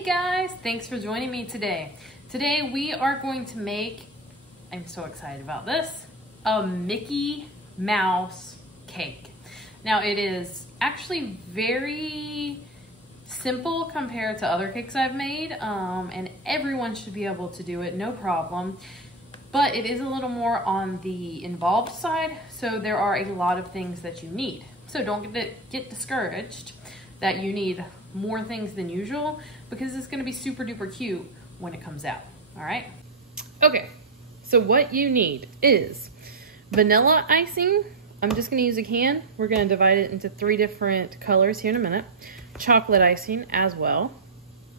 Hey guys, thanks for joining me today. Today we are going to make, I'm so excited about this, a Mickey Mouse cake. Now it is actually very simple compared to other cakes I've made, and everyone should be able to do it, no problem. But it is a little more on the involved side, so there are a lot of things that you need. So don't get discouraged that you need more things than usual, because it's gonna be super duper cute when it comes out, all right? Okay, so what you need is vanilla icing. I'm just gonna use a can. We're gonna divide it into 3 different colors here in a minute. Chocolate icing as well.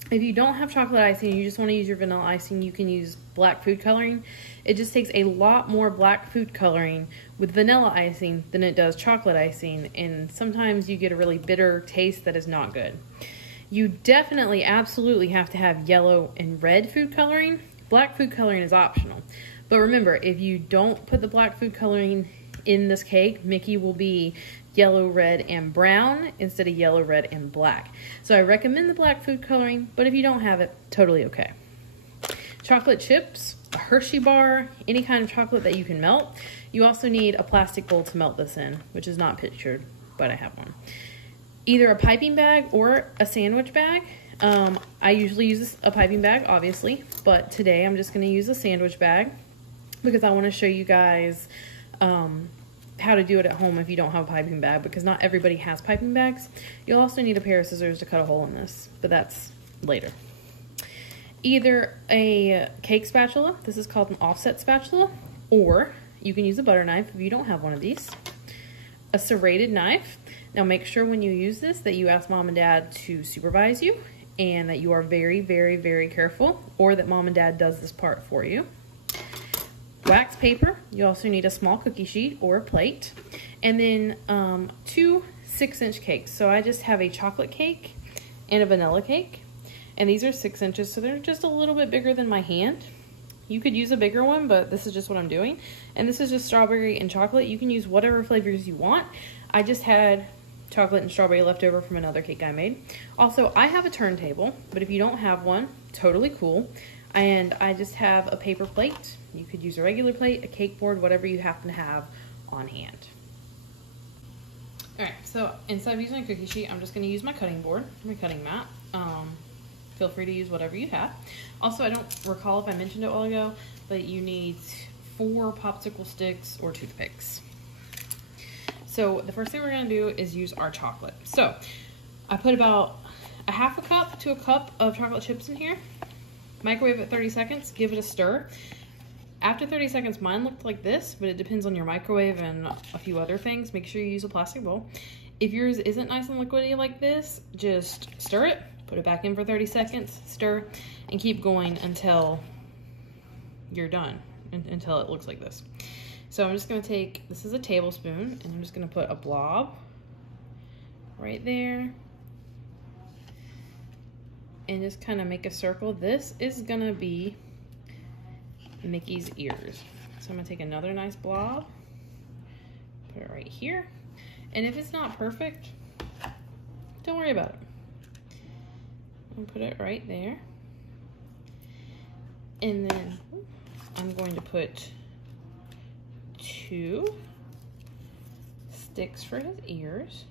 If you don't have chocolate icing, you just wanna use your vanilla icing, you can use black food coloring. It just takes a lot more black food coloring with vanilla icing than it does chocolate icing, and sometimes you get a really bitter taste that is not good. You definitely, absolutely have to have yellow and red food coloring. Black food coloring is optional. But remember, if you don't put the black food coloring in this cake, Mickey will be yellow, red, and brown instead of yellow, red, and black. So I recommend the black food coloring, but if you don't have it, totally okay. Chocolate chips, a Hershey bar, any kind of chocolate that you can melt. You also need a plastic bowl to melt this in, which is not pictured, but I have one. Either a piping bag or a sandwich bag. I usually use a piping bag, obviously, but today I'm just gonna use a sandwich bag because I wanna show you guys how to do it at home if you don't have a piping bag, because not everybody has piping bags. You'll also need a pair of scissors to cut a hole in this, but that's later. Either a cake spatula, this is called an offset spatula, or you can use a butter knife if you don't have one of these. A serrated knife. Now make sure when you use this that you ask mom and dad to supervise you, and that you are very, very, very careful, or that mom and dad does this part for you. Wax paper. You also need a small cookie sheet or a plate. And then 2 6-inch cakes. So I just have a chocolate cake and a vanilla cake. And these are 6 inches, so they're just a little bit bigger than my hand. You could use a bigger one, but this is just what I'm doing. And this is just strawberry and chocolate. You can use whatever flavors you want. I just had chocolate and strawberry left over from another cake I made. Also, I have a turntable, but if you don't have one, totally cool. And I just have a paper plate. You could use a regular plate, a cake board, whatever you happen to have on hand. All right, so instead of using a cookie sheet, I'm just gonna use my cutting board, my cutting mat. Feel free to use whatever you have. Also, I don't recall if I mentioned it a while ago, but you need 4 popsicle sticks or toothpicks. So the first thing we're gonna do is use our chocolate. So I put about a half a cup to a cup of chocolate chips in here. Microwave it 30 seconds, give it a stir. After 30 seconds, mine looked like this, but it depends on your microwave and a few other things. Make sure you use a plastic bowl. If yours isn't nice and liquidy like this, just stir it, put it back in for 30 seconds, stir, and keep going until you're done, until it looks like this. So I'm just gonna take, this is a tablespoon, and I'm just gonna put a blob right there, and just kind of make a circle. This is gonna be Mickey's ears. So I'm gonna take another nice blob, put it right here, and if it's not perfect, don't worry about it. I'm gonna put it right there, and then I'm going to put 2 sticks for his ears.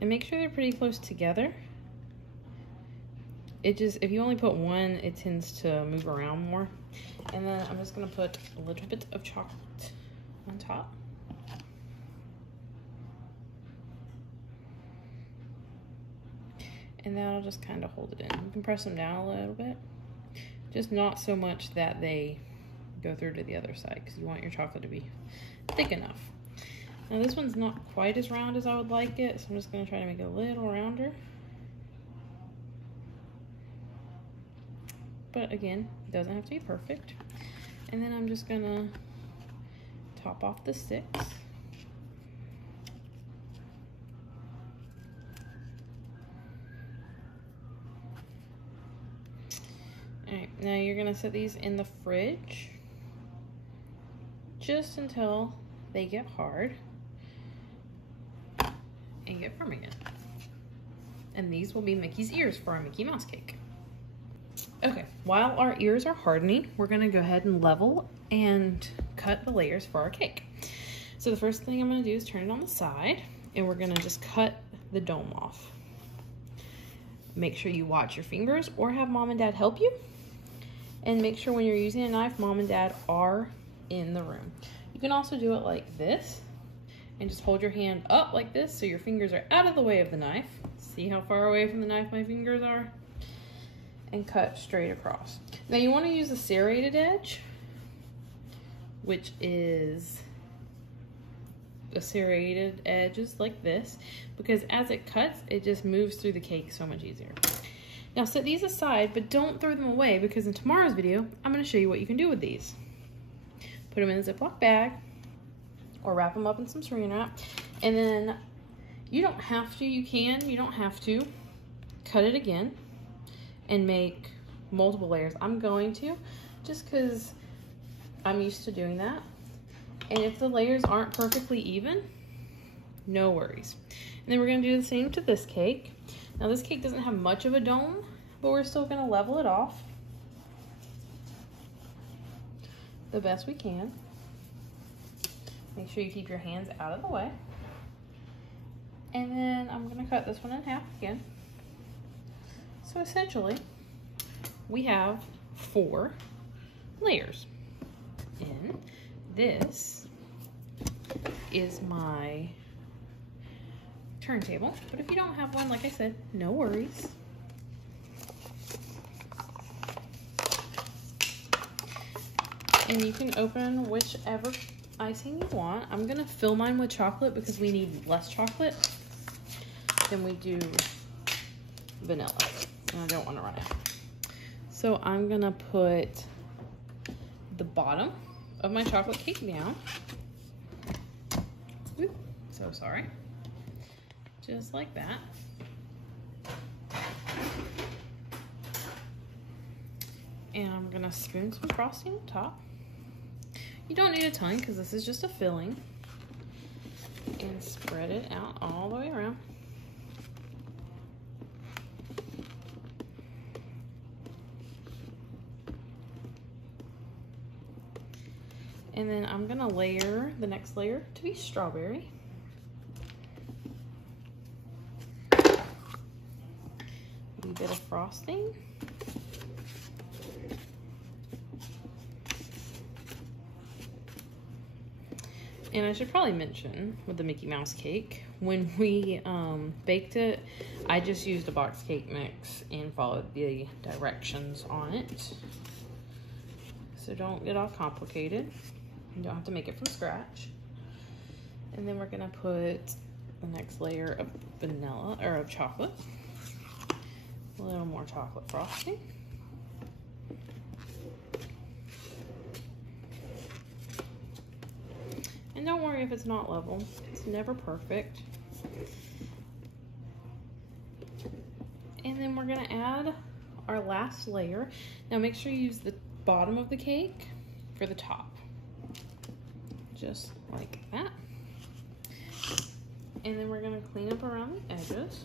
And make sure they're pretty close together. It just, if you only put one, it tends to move around more. And then I'm just gonna put a little bit of chocolate on top. And that'll just kind of hold it in. You can press them down a little bit. Just not so much that they go through to the other side, because you want your chocolate to be thick enough. Now this one's not quite as round as I would like it, so I'm just gonna try to make it a little rounder. But again, it doesn't have to be perfect. And then I'm just gonna top off the sticks. All right, now you're gonna set these in the fridge just until they get hard. get firm again. And these will be Mickey's ears for our Mickey Mouse cake. Okay, while our ears are hardening, we're gonna go ahead and level and cut the layers for our cake. So the first thing I'm gonna do is turn it on the side, and we're gonna just cut the dome off. Make sure you watch your fingers or have mom and dad help you. And make sure when you're using a knife, mom and dad are in the room. You can also do it like this and just hold your hand up like this so your fingers are out of the way of the knife. See how far away from the knife my fingers are? And cut straight across. Now you want to use a serrated edge, which is a serrated edges like this, because as it cuts, it just moves through the cake so much easier. Now set these aside, but don't throw them away, because in tomorrow's video, I'm going to show you what you can do with these. Put them in a Ziploc bag, or wrap them up in some saran wrap, and then you don't have to, you don't have to cut it again and make multiple layers. I'm going to, just because I'm used to doing that. And if the layers aren't perfectly even, no worries. And then we're gonna do the same to this cake. Now this cake doesn't have much of a dome, but we're still gonna level it off the best we can. Make sure you keep your hands out of the way. And then I'm gonna cut this one in half again. So essentially, we have 4 layers. And this is my turntable, but if you don't have one, like I said, no worries. And you can open whichever icing you want. I'm gonna fill mine with chocolate because we need less chocolate than we do vanilla. And I don't want to run out. So I'm gonna put the bottom of my chocolate cake down. Ooh, so sorry. Just like that. And I'm gonna spoon some frosting on top. You don't need a ton because this is just a filling. And spread it out all the way around. And then I'm gonna layer the next layer to be strawberry. A wee bit of frosting. And I should probably mention with the Mickey Mouse cake, when we baked it, I just used a box cake mix and followed the directions on it. So don't get all complicated. You don't have to make it from scratch. And then we're gonna put the next layer of vanilla, or of chocolate. A little more chocolate frosting. And don't worry if it's not level. It's never perfect. And then we're gonna add our last layer. Now make sure you use the bottom of the cake for the top. Just like that. And then we're gonna clean up around the edges.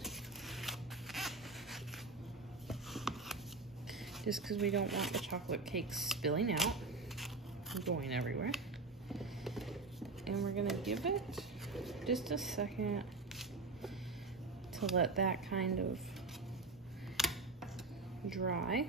Just because we don't want the chocolate cake spilling out and going everywhere. And we're gonna give it just a second to let that kind of dry.